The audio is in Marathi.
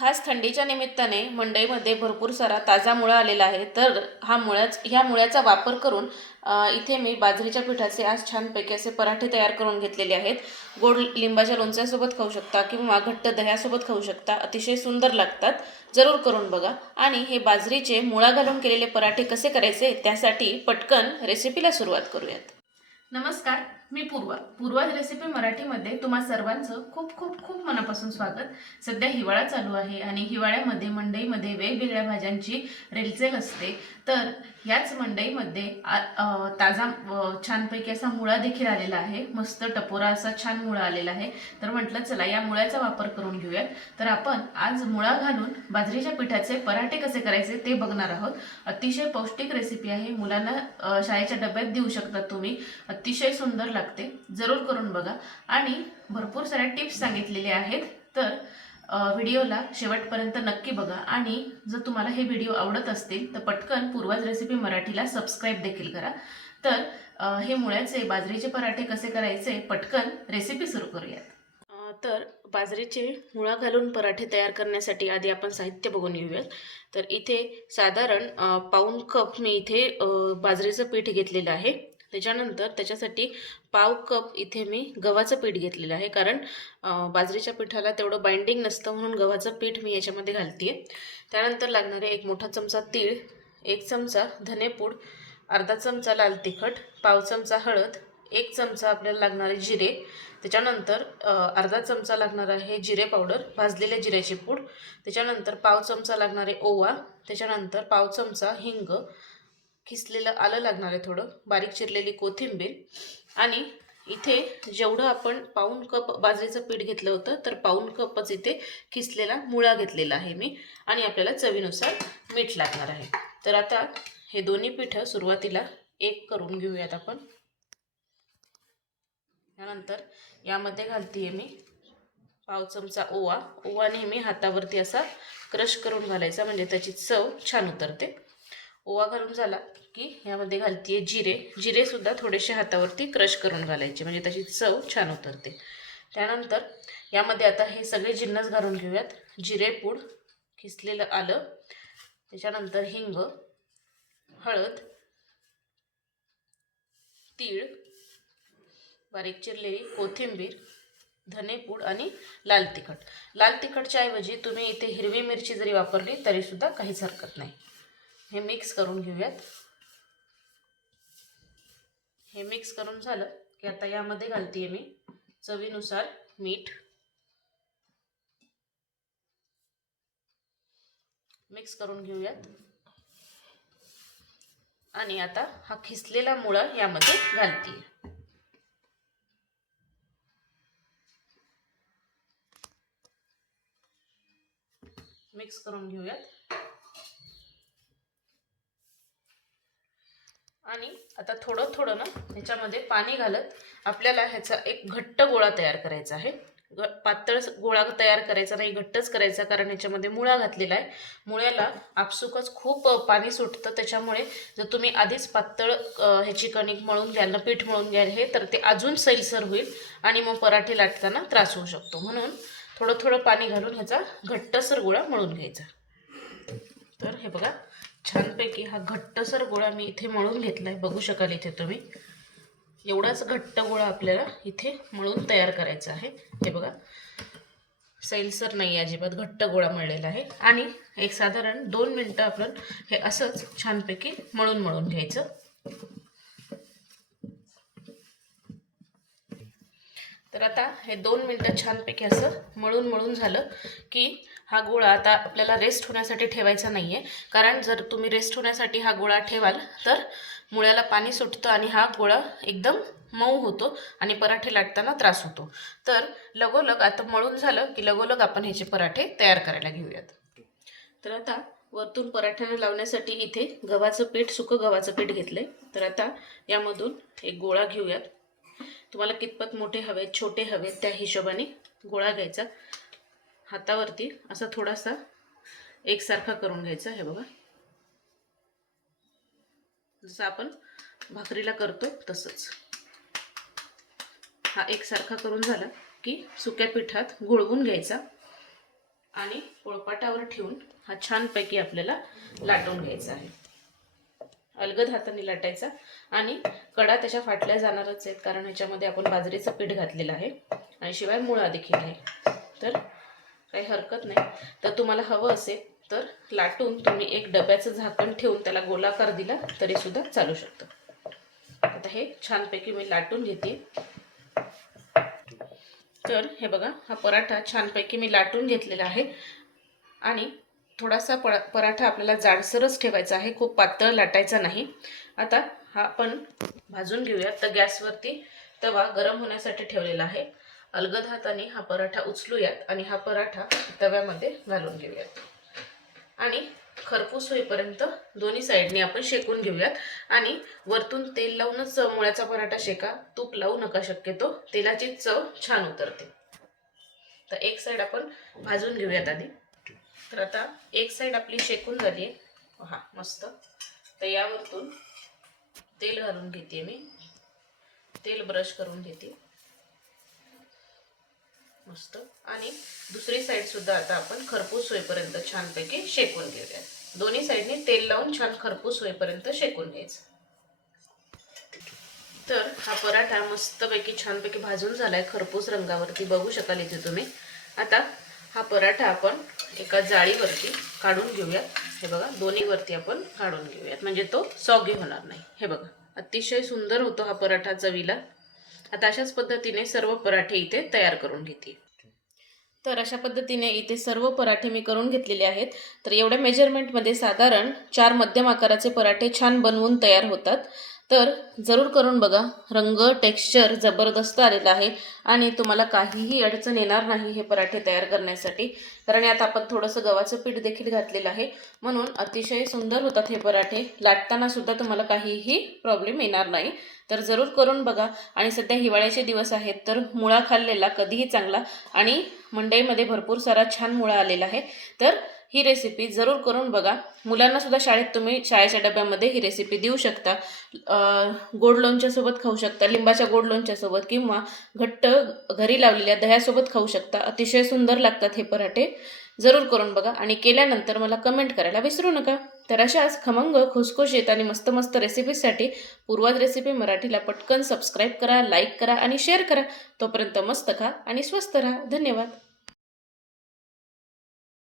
खास थंडीच्या निमित्ताने मंडईमध्ये भरपूर सारा ताजा मुळा आलेला आहे. तर हा मुळ्याच ह्या मुळ्याचा वापर करून इथे मी बाजरीच्या पिठाचे आज छानपैकी असे पराठे तयार करून घेतलेले आहेत. गोड लिंबाच्या लोणच्यासोबत खाऊ शकता किंवा घट्ट दह्यासोबत खाऊ शकता. अतिशय सुंदर लागतात. जरूर करून बघा. आणि हे बाजरीचे मुळा घालून केलेले पराठे कसे करायचे त्यासाठी पटकन रेसिपीला सुरुवात करूयात. नमस्कार. मी पूर्वा पूर्वाज रेसिपी मराठीमध्ये तुम्हा सर्वांचं खूप खूप खूप मनापासून स्वागत. सध्या हिवाळा चालू आहे आणि हिवाळ्यामध्ये मंडईमध्ये वेगवेगळ्या भाज्यांची रेलचेल असते. तर याच मंडईमध्ये आ- ताजा छानपैकी असा मुळा देखील आलेला आहे. मस्त टपोरा असा छान मुळा आलेला आहे. तर म्हटलं चला या मुळ्याचा वापर करून घेऊयात. तर आपण आज मुळा घालून बाजरीच्या पिठाचे पराठे कसे करायचे ते बघणार आहोत. अतिशय पौष्टिक रेसिपी आहे. मुलांना शाळेच्या डब्यात देऊ शकता तुम्ही. अतिशय सुंदर लागते. जरूर करून बघा. आणि भरपूर साऱ्या टिप्स सांगितलेल्या आहेत. तर व्हिडिओला शेवटपर्यंत नक्की बघा. आणि जर तुम्हाला हे व्हिडिओ आवडत असतील तर पटकन पूर्वज रेसिपी मराठीला सबस्क्राईब देखील करा. तर हे मुळ्याचे बाजरीचे पराठे कसे करायचे पटकन रेसिपी सुरू करूयात. तर बाजरीचे मुळा घालून पराठे तयार करण्यासाठी आधी आपण साहित्य बघून घेऊयात तर इथे साधारण पाऊन पाऊण कप मी इथे बाजरीचं पीठ घेतलेलं आहे. त्याच्यानंतर त्याच्यासाठी पाव कप इथे मी गव्हाचं पीठ घेतलेलं आहे. कारण बाजरीच्या पिठाला तेवढं बाइंडिंग नसतं म्हणून गव्हाचं पीठ मी याच्यामध्ये घालते त्यानंतर लागणारे एक मोठा चमचा तीळ एक चमचा धनेपूड अर्धा चमचा लाल तिखट पाव चमचा हळद एक चमचा आपल्याला लागणारे जिरे त्याच्यानंतर अर्धा चमचा लागणार आहे जिरे पावडर भाजलेल्या जिऱ्याची पूड त्याच्यानंतर पाव चमचा लागणारे ओवा त्याच्यानंतर पाव चमचा हिंग खिसलेलं आलं लागणार आहे थोडं. बारीक चिरलेली कोथिंबीर. आणि इथे जेवढं आपण पाऊन कप बाजरीचं पीठ घेतलं होतं तर पाऊन कपच इथे खिसलेला मुळा घेतलेला आहे मी. आणि आपल्याला चवीनुसार मीठ लागणार आहे. तर आता हे दोन्ही पिठं सुरुवातीला एक करून घेऊयात आपण. त्यानंतर यामध्ये घालते मी पाव चमचा ओवा. ओवा नेहमी हातावरती असा क्रश करून घालायचा म्हणजे त्याची चव छान उतरते. ओवा घालून झाला की यामध्ये घालते जिरे. जिरेसुद्धा थोडेसे हातावरती क्रश करून घालायचे म्हणजे तशी चव छान उतरते. त्यानंतर यामध्ये आता हे सगळे जिन्नस घालून घेऊयात. जिरेपूड खिसलेलं आलं. त्याच्यानंतर हिंग हळद तीळ बारीक चिरलेली कोथिंबीर धनेपूड आणि लाल तिखट. लाल तिखटच्या ऐवजी तुम्ही इथे हिरवी मिरची जरी वापरली तरीसुद्धा काहीच हरकत नाही. हे मिक्स करून घेऊयात. हे मिक्स करून झालं की आता यामध्ये घालते मी चवीनुसार मीठ. मिक्स करून घेऊयात. आणि आता हा खिसलेला मुळा यामध्ये घालते मिक्स करून घेऊयात आणि आता थोडं थोडं ना ह्याच्यामध्ये पाणी घालत आपल्याला ह्याचा एक घट्ट गोळा तयार करायचा आहे. ग पातळ गोळा तयार करायचा नाही घट्टच करायचा कारण ह्याच्यामध्ये मुळा घातलेला आहे. मुळ्याला आपसुकच खूप पाणी सुटतं त्याच्यामुळे जर तुम्ही आधीच पातळ ह्याची कणिक मळून घ्याल ना पीठ मळून घ्याल हे तर ते अजून सैलसर होईल आणि मग पराठे लाटताना त्रास होऊ शकतो. म्हणून थोडं थोडं पाणी घालून ह्याचा घट्टसर गोळा मळून घ्यायचा. तर हे बघा छानपैकी हा घट्टसर गोळा मी इथे मळून घेतला आहे बघू शकाल इथे तुम्ही. एवढाच घट्ट गोळा आपल्याला इथे मळून तयार करायचा आहे. हे बघा. सैलसर नाही अजिबात घट्ट गोळा मळलेला आहे. आणि एक साधारण दोन मिनटं आपण हे असंच छानपैकी मळून मळून घ्यायचं. तर आता हे दोन मिनटं छानपैकी असं मळून मळून झालं की हा गोळा आता आपल्याला रेस्ट होण्यासाठी ठेवायचा नाही आहे कारण जर तुम्ही रेस्ट होण्यासाठी हा गोळा ठेवाल तर मुळ्याला पाणी सुटतं आणि हा गोळा एकदम मऊ होतो आणि पराठे लाटताना त्रास होतो. तर लगोलग आता मळून झालं की लगोलग आपण ह्याचे पराठे तयार करायला घेऊयात. तर आता वरतून पराठ्यांना लावण्यासाठी इथे गव्हाचं पीठ सुकं गव्हाचं पीठ घेतलंय. तर आता यामधून एक गोळा घेऊयात. तुम्हाला कितपत मोठे हवे छोटे हवे त्या हिशोबाने गोळा घ्यायचा. हातावरती असा थोडासा एकसारखा करून घ्यायचा हे बघा. जसं आपण भाकरीला करतो तसंच. हा एकसारखा करून झाला की सुक्या पिठात गुळवून घ्यायचा आणि पोळपाटावर ठेवून हा छानपैकी आपल्याला लाटून घ्यायचा आहे. अलगद हाताने लाटायचा आणि कडा त्याच्या फाटल्या जाणारच आहेत कारण ह्याच्यामध्ये आपण बाजरीचं पीठ घातलेलं आहे आणि शिवाय मुळा देखील आहे. तर काही हरकत नाही. तर तुम्हाला हवं असेल तर लाटून तुम्ही एक डब्याचं झाकण ठेवून त्याला गोलाकार दिला तरी सुद्धा चालू शकतं. आता हे छानपैकी मी लाटून घेते. तर हे बघा हा पराठा छानपैकी मी लाटून घेतलेला आहे. आणि थोडासा प पराठा आपल्याला जाडसरच ठेवायचा आहे. खूप पातळ लाटायचा नाही. आता हा आपण भाजून घेऊयात. तर गॅसवरती तवा गरम होण्यासाठी ठेवलेला आहे. अलगद हाताने हा पराठा उचलूयात आणि हा पराठा तव्यामध्ये घालून घेऊयात. आणि खरपूस होईपर्यंत दोन्ही साईडने आपण शेकून घेऊयात. आणि वरतून तेल लावूनच मुळ्याचा पराठा शेका. तूप लावू नका शक्यतो. तेलाची चव छान उतरते. तर एक साईड आपण भाजून घेऊयात आधी. तर आता एक साईड आपली शेकून झाली आहे. हा मस्त. तर यावरतून तेल घालून घेते मी. तेल ब्रश करून घेते. मस्त. आणि दुसरी साईड सुद्धा आता आपण खरपूस होईपर्यंत छानपैकी शेकून घेऊया. दोन्ही साईडने तेल लावून छान खरपूस होईपर्यंत शेकून घ्यायचं. तर हा पराठा मस्तपैकी छानपैकी भाजून झालाय खरपूस रंगावरती. बघू शकाल इथे तुम्ही. आता हा पराठा आपण एका जाळीवरती काढून घेऊयात. हे बघा दोन्हीवरती आपण काढून घेऊयात. म्हणजे तो सॉगी होणार नाही. हे बघा अतिशय सुंदर होतो हा पराठा चवीला. आता अशाच पद्धतीने सर्व पराठे इथे तयार करून घेते. तर अशा पद्धतीने इथे सर्व पराठे मी करून घेतलेले आहेत. तर एवढ्या मेजरमेंटमध्ये साधारण चार मध्यम आकाराचे पराठे छान बनवून तयार होतात. तर जरूर करून बघा. रंग टेक्स्चर जबरदस्त आलेला आहे आणि तुम्हाला काहीही अडचण येणार नाही हे पराठे तयार करण्यासाठी. कारण यात आपण थोडंसं गव्हाचं पीठ देखील घातलेलं आहे. म्हणून अतिशय सुंदर होतात हे पराठे. लाटताना सुद्धा तुम्हाला काहीही प्रॉब्लेम येणार नाही. तर जरूर करून बघा. आणि सध्या हिवाळ्याचे दिवस आहेत तर मुळा खाल्लेला कधीही चांगला आणि मंडईमध्ये भरपूर सारा छान मुळा आलेला आहे. तर ही रेसिपी जरूर करून बघा. मुलांना सुद्धा शाळेत तुम्ही शाळेच्या डब्यामध्ये ही रेसिपी देऊ शकता. गोड लोणच्यासोबत खाऊ शकता लिंबाच्या गोड लोणच्यासोबत किंवा घट्ट घरी लावलेल्या दह्यासोबत खाऊ शकता. अतिशय सुंदर लागतात हे पराठे. जरूर करून बघा आणि केल्यानंतर मला कमेंट करायला विसरू नका. तर अशाच खमंग खुसखुशीत आणि मस्त मस्त रेसिपीसाठी पूर्वाद रेसिपी मराठीला पटकन सबस्क्राईब करा लाईक करा आणि शेअर करा. तोपर्यंत मस्त खा आणि स्वस्त राहा. धन्यवाद.